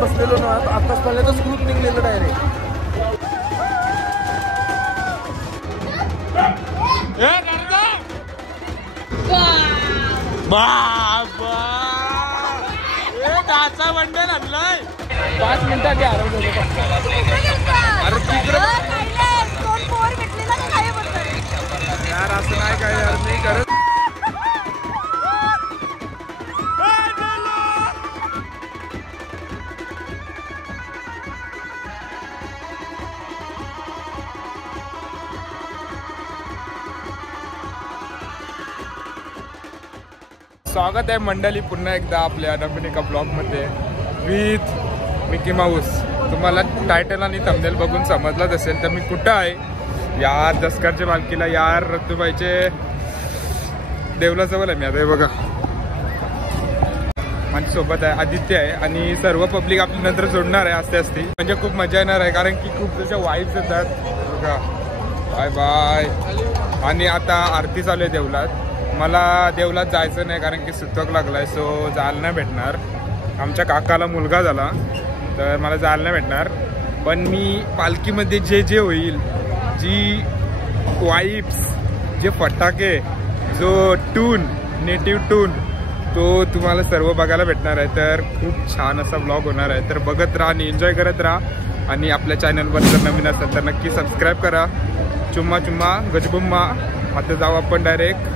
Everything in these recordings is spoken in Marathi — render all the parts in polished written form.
बसलेलो ना, आताच पहिल्यांदाच ग्रुप निघलेलं डायरेक्ट. डाचा बंडल आणलाय 5 मिनिटात हरवलेलो. अरे यार असं नाही काय यार मी करत. स्वागत आहे मंडळी पुन्हा एकदा आपल्या नवीन एका ब्लॉगमध्ये विथ मिकी माऊस. तुम्हाला टायटल आणि थंबनेल बघून समजलाच असेल तर मी कुठं आहे यार. दसकारच्या पालखीला यार रत्तूबाईचे देवलाजवळ आहे मी आता. हे बघा माझ्यासोबत आहे आदित्य आहे आणि सर्व पब्लिक आपली नंतर जोडणार आहे असते असते. म्हणजे खूप मजा येणार आहे कारण की खूप जशा वाईब्स येतात बघा. Bye bye. आणि आता आरती चालू आहे देवलात. मला देवलात जायचं नाही कारण की सुतक लागलाय सो जायला नाही भेटणार. आमच्या काकाला मुलगा झाला तर मला जायला नाही भेटणार. पण मी पालखीमध्ये जे जे होईल, जी वाईब्स, जे फटाके, जो टून, नेटिव्ह टून, तो तुम्हाला सर्व बघायला भेटणार आहे. तर खूप छान असा ब्लॉग होणार आहे. तर बघत राहा आणि एन्जॉय करत राहा. आणि आपल्या चॅनलवर जर नवीन असेल तर नक्की सबस्क्राईब करा. चुम्मा चुम्मा गजबुम्मा. आता जाऊ आपण डायरेक्ट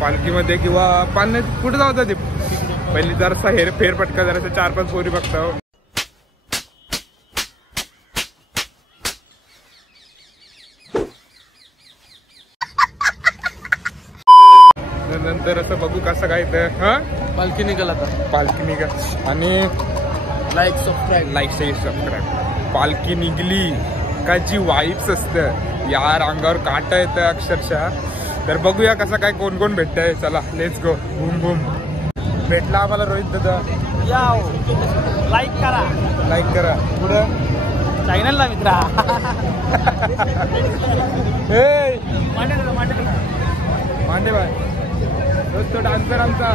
पालखीमध्ये किंवा पालण्यात कुठं जाऊ ते पहिली जरासा फेरफटका जरासा 4-5 पोरी बघतो. नंतर असं बघू कसं काय तर हा पालखी निघाल आता. पालखी निघा आणि लाईक सबस्क्राईब. पालखी निघली का जी वाईब्स असतं यार अंगावर काटा येतं अक्षरशः. तर बघूया कसं काय कोण कोण भेटतंय. चला लेट्स गो. Boom boom. भेटला आम्हाला रोहित दादा. या लाईक करा पुढं चॅनलला मित्रा. मांडे बाय तो डान्सर आमचा.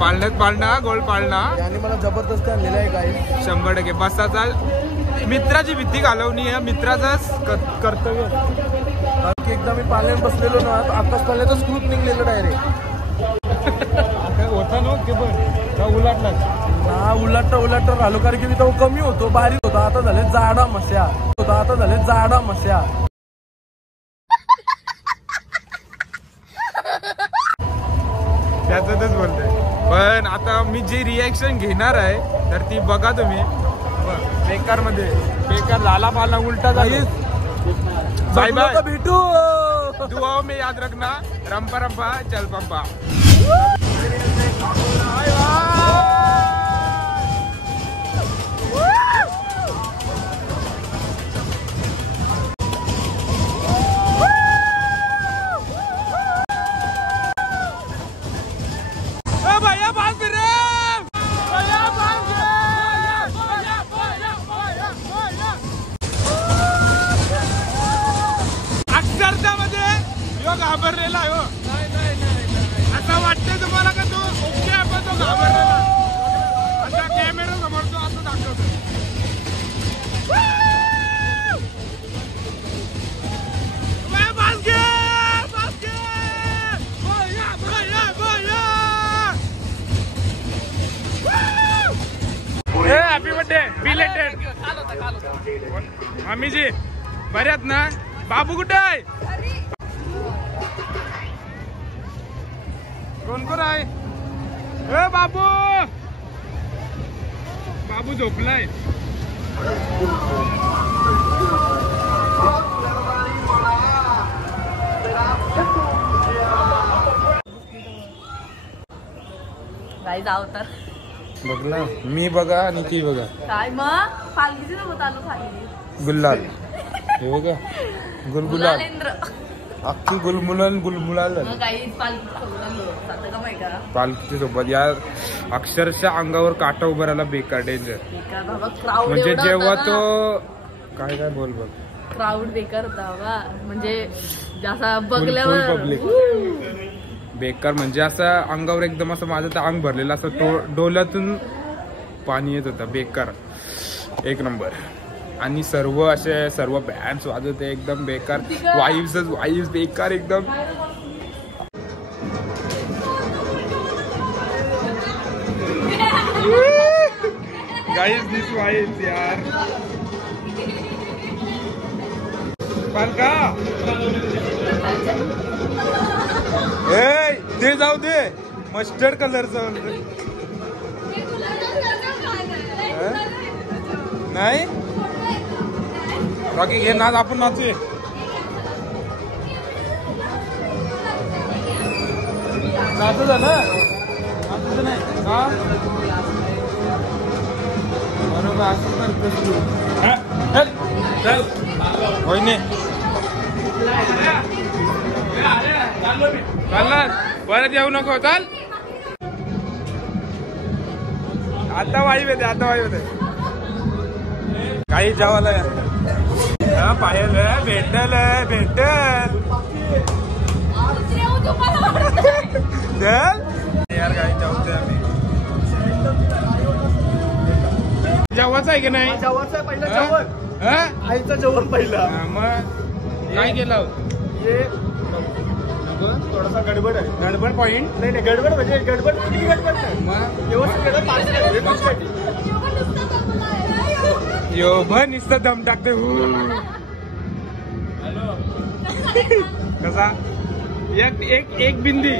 पाळण्यात पाळणा गोल पाळणा याने मला जबरदस्त आणलेला आहे काय 100% बसाचा मित्राची भीती घालवणी आहे मित्राचाच कर्तव्य. एकदा मी पाळण्यात बसलेलो ना आताच पाळण्याचा स्क्रूप निघलेलं डायरेक्ट होता ना पण उलटला ना उलट राहिलो कारण की मी तो कमी होतो बारीक होता आता झाले जाडा मस्या त्यातच बोलतोय. पण आता मी जी रिॲक्शन घेणार आहे तर ती बघा तुम्ही. बेकार मध्ये बेकार झाला पाला उलटा झाली. बाय बाय भेटू दुआओं में याद रखना. रंपा रंपा चल पंपा. घाबरलेला आहे हो. असं वाटतंय तुम्हाला का तो ओके आपण तो घाबरलेला आता कॅमेरा समोर तो असं दाखवतो. हॅपी बर्थडे बिलेटेड मम्मीजी बऱ्यात ना. बाबू कुठे आहे कोण कोण आहे ए बाबू बाबू झोपलाय. काय जाऊ तर बघला मी बघा आणि ती बघा काय मग पालखीची नव्हत आलो खाली गुल्लाल हे बघा गुलगुलाल गुलालेंद्र अख्खी गुलमुलाल गुलमुलाल मग काही पालखीची सोबत आलो जातं का माहिती का पालखीच्या सोबत या अक्षरशः अंगावर काटा उभं राहिला. बेकार डेंजर बेकार बाबा क्राऊड म्हणजे जेव्हा तो काय काय बोल बघ क्राऊड बेकार होता बाबा म्हणजे जसा बघल्यावर पब्लिक बेकार म्हणजे असं अंगावर एकदम असं माझं तर अंग भरलेलं असं डोल्यातून पाणी येत होतं. बेकार एक नंबर. आणि सर्व बँड्स वाजवते एकदम बेकार. वाईव्स बेकार एकदम. गाइस दिस वाईव्स यार पालका ए ते जाऊ दे मस्टर्ड कलरचं नाही बाकी घे नाच आपण नाचूया. नाचू झालं नाचू नाही का बरोबर असं करतोस तू. चल होय ने चाललास परत येऊ नको. चाल आता वाईव येते काही जेवायला पायल भेटल चल यार काही जाऊ दे. आम्ही जेवायचं आहे की नाही. जेवणचं आहे पहिलं जेवण आईचं जेवण पहिलं. मग काय केलं ये थोडासा गडबड आहे. गडबड पॉइंट नाही गडबड म्हणजे गडबड नाही. मग व्यवस्थित यो भर नुसतं दम टाकते. कसा एक बिंदी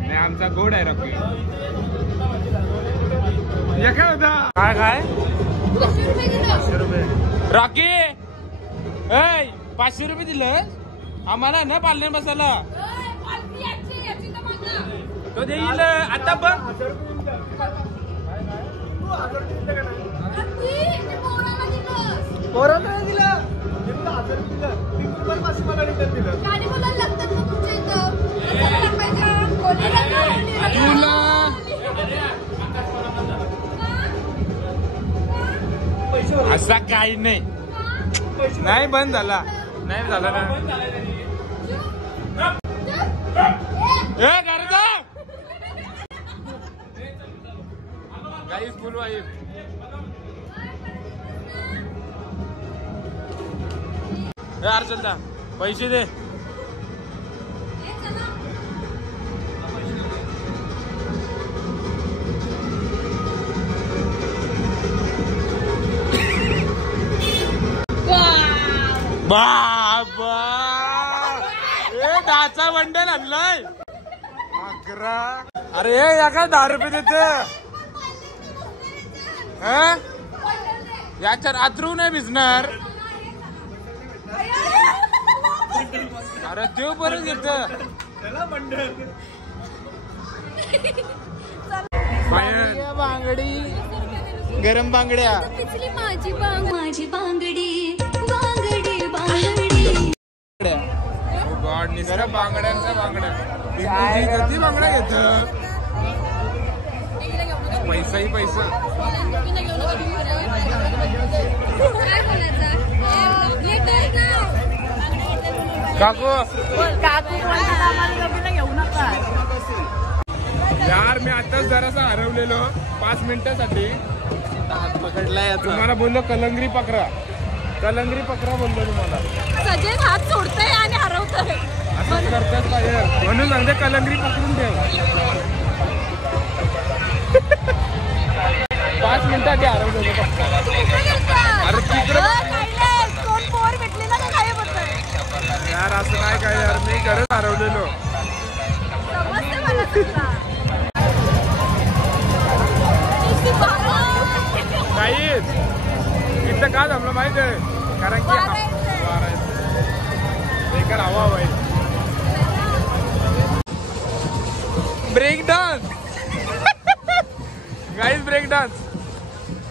नाही आमचा गोड आहे रॉकी. काय होता काय 500 रुपये रॉकी 500 रुपये दिलं आम्हाला ना पालण्या बसायला. तो देईल आता बघ गाडी बोलायला लागतात तुमच्या इथं दुसरा काही नाही. नाही बंद झाला. नाही झाला ना. गाईस बोलू आहे. यार चलता पैसे दे. बाबा डाचा बंडल आणलाय. अकरा. अरे या काय 10 रुपये देते. याच्या रात्रू नाही भिजणार. अरे देव परत घेत. बांगडी गरम बांगड्या. माझी बांगडी बांगडी बांगडी. गॉड निसरा बांगड्यांचा बांगड्या. किती बांगड्या घेत. पैसाही पैसा. काकू घेऊ नका यार. मी आताच जरासा हरवलेलो 5 मिनिटासाठी. पकडलाय तुम्हाला बोललो कलंगरी पकरा. कलंगरी पकरा बोललो तुम्हाला. सजय हात सोडतोय आणि हरवतोय. असं करतात का यार. म्हणून सांगते कलंगरी पकडून ठेव. 5 मिनिटात हरवलेलो. अरे तिकडे पोर भेटले ना काय बोलतोय यार. असं नाही काय यार. मी खरंच हरवलेलो. काहीच इथं का जमलं माहित आहे. कारण की बेकार हवा भाई. Break dance. Guys break dance.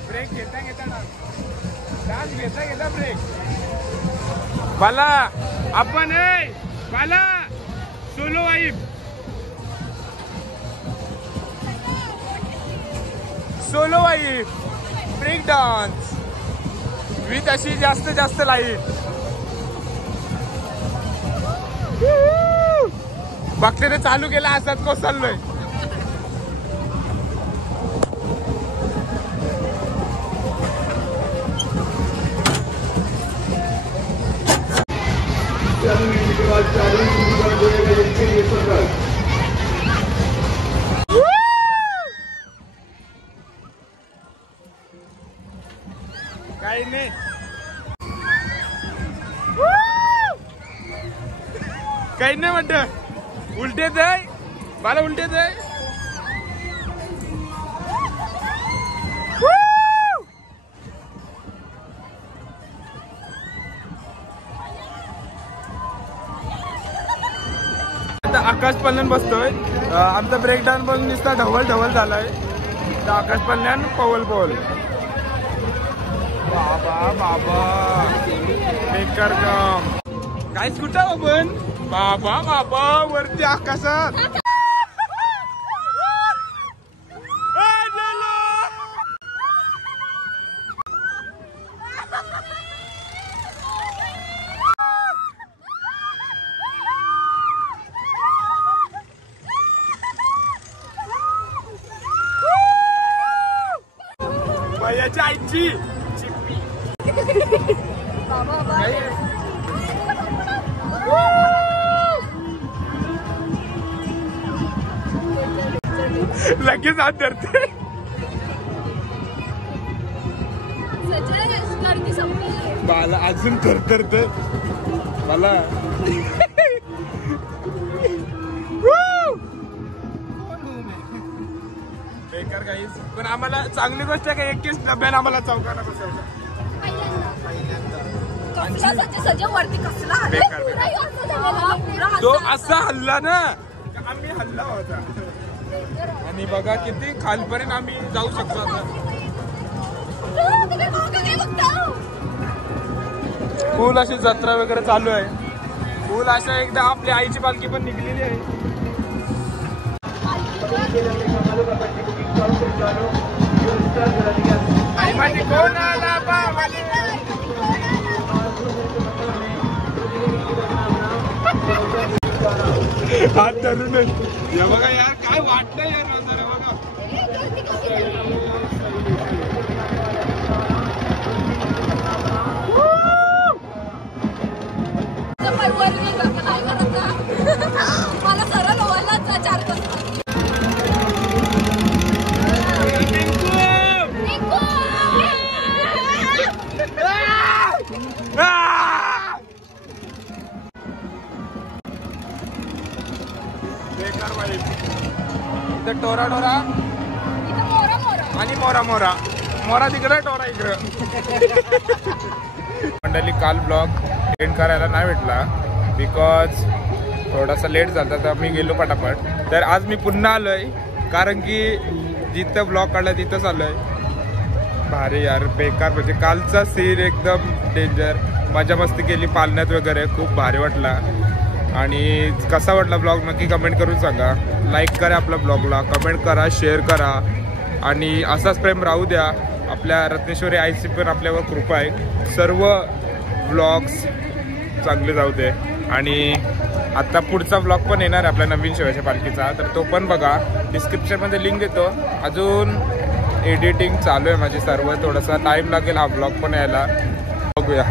Break घेता घेता डान्स घेता घेता ब्रेक. बाला आपण बाला solo wife. Solo wife break dance with अशी जास्त लाईट. बघते चालू केला असाच कोसळलोय. काही नाही. काही नाही म्हणत. उलटेच आहे मला. उलटेच आहे. आता आकाश पल्ल्यान बसतोय. आमचा ब्रेक डान्स पण नुसता ढवल ढवल झालाय. आकाश पल्ल्यान पवल पवल. बाबा बाबा बेकार काम. काहीच कुठं आपण. बाबा बाबा वरती आकाशात. भैयाची आईची लगेच हात धरते. बाला अजून थरथरत. बाला बेकार काहीच. पण आम्हाला चांगली गोष्ट आहे का 21 डब्याने आम्हाला चौकाला बसवलं. तो असा हल्ला ना आम्ही हल्ला होता. आणि बघा किती खालपर्यंत आम्ही जाऊ शकतो. आता फुल अशी जत्रा वगैरे चालू आहे. फुल अशा एकदा आपल्या आईची पालखी पण निघलेली आहे. कोणाला हात धरूनच या बघा यार, काय वाटतं यार नजारा बघा. मला सरळ ओवायला 4 तास. टोरा टोरा आणि मोरा मोरा मोरा तिकडे टोरा इकडं. मंडळी काल ब्लॉग एंड करायला नाही भेटला बिकॉज थोडासा लेट झाला, तर मी गेलो पटापट. तर आज मी पुन्हा आलोय कारण की जिथं ब्लॉग काढला तिथंच आलोय. भारी यार, बेकार म्हणजे कालचा सीन एकदम डेंजर. मजा मस्ती केली पालण्यात वगैरे, खूप भारी वाटला. आणि कसा वाटला ब्लॉग नक्की कमेंट करून सांगा. लाईक करा आपल्या ब्लॉगला, कमेंट करा, शेअर करा आणि असाच प्रेम राहू द्या. आपल्या रत्नेश्वरी आईची पण आपल्यावर कृपा आहे. सर्व ब्लॉग्स चांगले जाऊ दे. आणि आता पुढचा ब्लॉग पण येणार आहे आपल्या नवीन शिवाच्या पालखीचा, तर तो पण बघा. डिस्क्रिप्शनमध्ये लिंक देतो. अजून एडिटिंग चालू आहे माझी सर्व, थोडासा टाईम लागेल हा ब्लॉग पण यायला, बघूया.